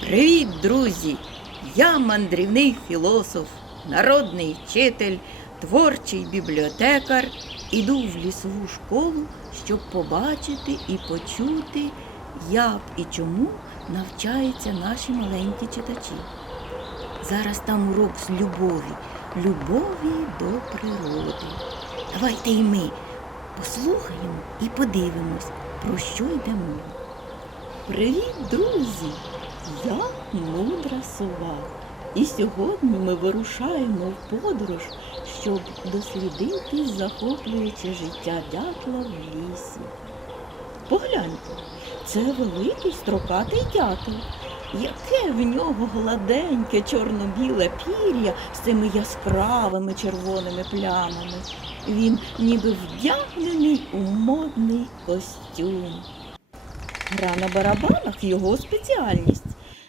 Привіт, друзі! Я мандрівний філософ, народний вчитель, творчий бібліотекар. Іду в лісову школу, щоб побачити і почути, як і чому навчаються наші маленькі читачі. Зараз там урок з любові, любові до природи. Давайте і ми послухаємо і подивимось, про що йде мова. Привіт, друзі! Я мудра сова. І сьогодні ми вирушаємо в подорож, щоб дослідити захоплююче життя дятла в лісі. Погляньте, це великий строкатий дятел. Яке в нього гладеньке чорно-біле пір'я з цими яскравими червоними плямами. Він ніби вдягнений у модний костюм. Гра на барабанах його спеціальність.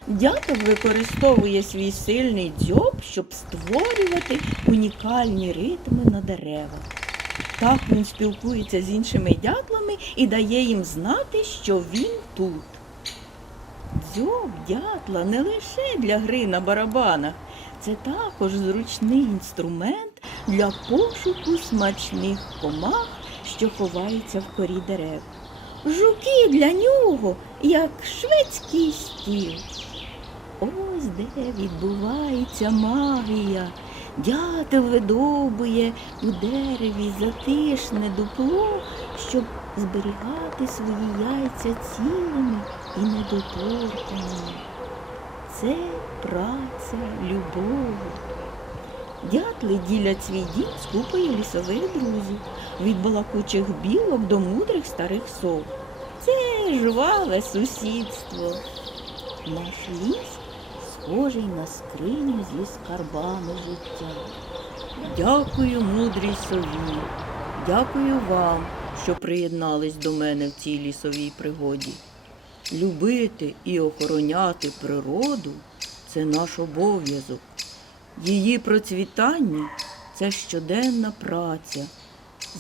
Дятел використовує свій сильний дзьоб, щоб створювати унікальні ритми на деревах. Так він спілкується з іншими дятлами і дає їм знати, що він тут. Дзьоб дятла не лише для гри на барабанах, це також зручний інструмент для пошуку смачних комах, що ховаються в корі дерев. Жуки для нього, як шведський стіл. Ось де відбувається магія. Дятел видовбує у дереві затишне дупло, щоб зберігати свої яйця цілими і недоторканими. Це праця любові. Дятли ділять свій дім з купою лісових друзів, від балакучих білок до мудрих старих сов. Це жваве сусідство. Наш ліс схожий на скриню зі скарбами життя. Дякую, мудрій сові. Дякую вам, що приєднались до мене в цій лісовій пригоді. Любити і охороняти природу це наш обов'язок. Її процвітання це щоденна праця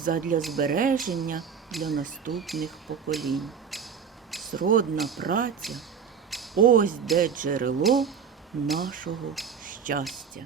задля збереження для наступних поколінь. Сродна праця ось де джерело нашого щастя.